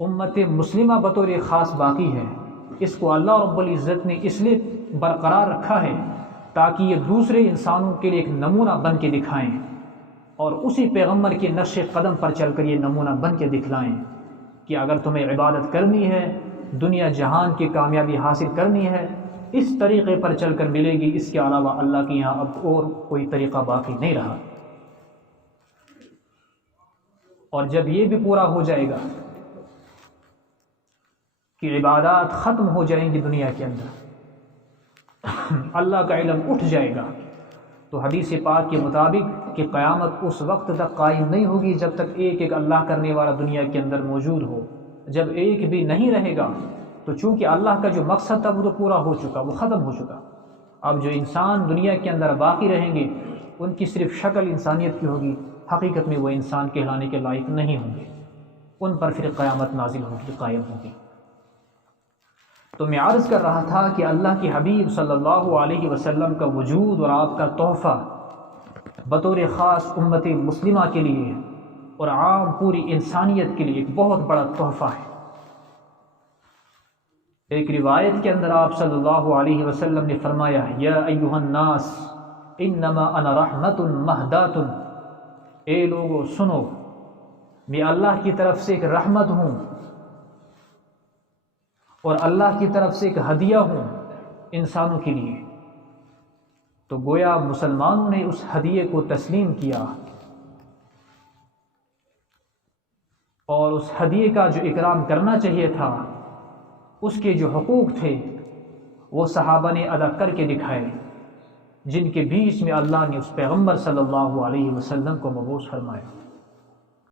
امت مسلمہ بطور خاص باقی ہے، اس کو اللہ رب العزت نے اس لیے برقرار رکھا ہے تاکہ یہ دوسرے انسانوں کے لیے ایک نمونہ بن کے دکھائیں، اور اسی پیغمبر کے نقش قدم پر چل کر یہ نمونہ بن کے دکھلائیں کہ اگر تمہیں عبادت کرنی ہے، دنیا جہان کی کامیابی حاصل کرنی ہے، اس طریقے پر چل کر ملے گی، اس کے علاوہ اللہ کے یہاں اب اور کوئی طریقہ باقی نہیں رہا۔ اور جب یہ بھی پورا ہو جائے گا کہ عبادات ختم ہو جائیں گی دنیا کے اندر، اللہ کا علم اٹھ جائے گا، تو حدیث پاک کے مطابق کہ قیامت اس وقت تک قائم نہیں ہوگی جب تک ایک ایک اللہ کرنے والا دنیا کے اندر موجود ہو۔ جب ایک بھی نہیں رہے گا تو چونکہ اللہ کا جو مقصد تھا وہ تو پورا ہو چکا، وہ ختم ہو چکا۔ اب جو انسان دنیا کے اندر باقی رہیں گے ان کی صرف شکل انسانیت کی ہوگی، حقیقت میں وہ انسان کہلانے کے لائق نہیں ہوں گے، ان پر پھر قیامت نازل ہوگی، قائم ہوگی۔ تو میں عرض کر رہا تھا کہ اللہ کے حبیب صلی اللہ علیہ وسلم کا وجود اور آپ کا تحفہ بطور خاص امت مسلمہ کے لیے اور عام پوری انسانیت کے لیے ایک بہت بڑا تحفہ ہے۔ ایک روایت کے اندر آپ صلی اللہ علیہ وسلم نے فرمایا، یا ایھا الناس انما انا رحمت مہدات، اے لوگو سنو، میں اللہ کی طرف سے ایک رحمت ہوں اور اللہ کی طرف سے ایک ہدیہ ہوں انسانوں کے لیے۔ تو گویا مسلمانوں نے اس ہدیے کو تسلیم کیا اور اس ہدیے کا جو اکرام کرنا چاہیے تھا، اس کے جو حقوق تھے وہ صحابہ نے ادا کر کے دکھائے، جن کے بیچ میں اللہ نے اس پیغمبر صلی اللہ علیہ وسلم کو مبعوث فرمایا۔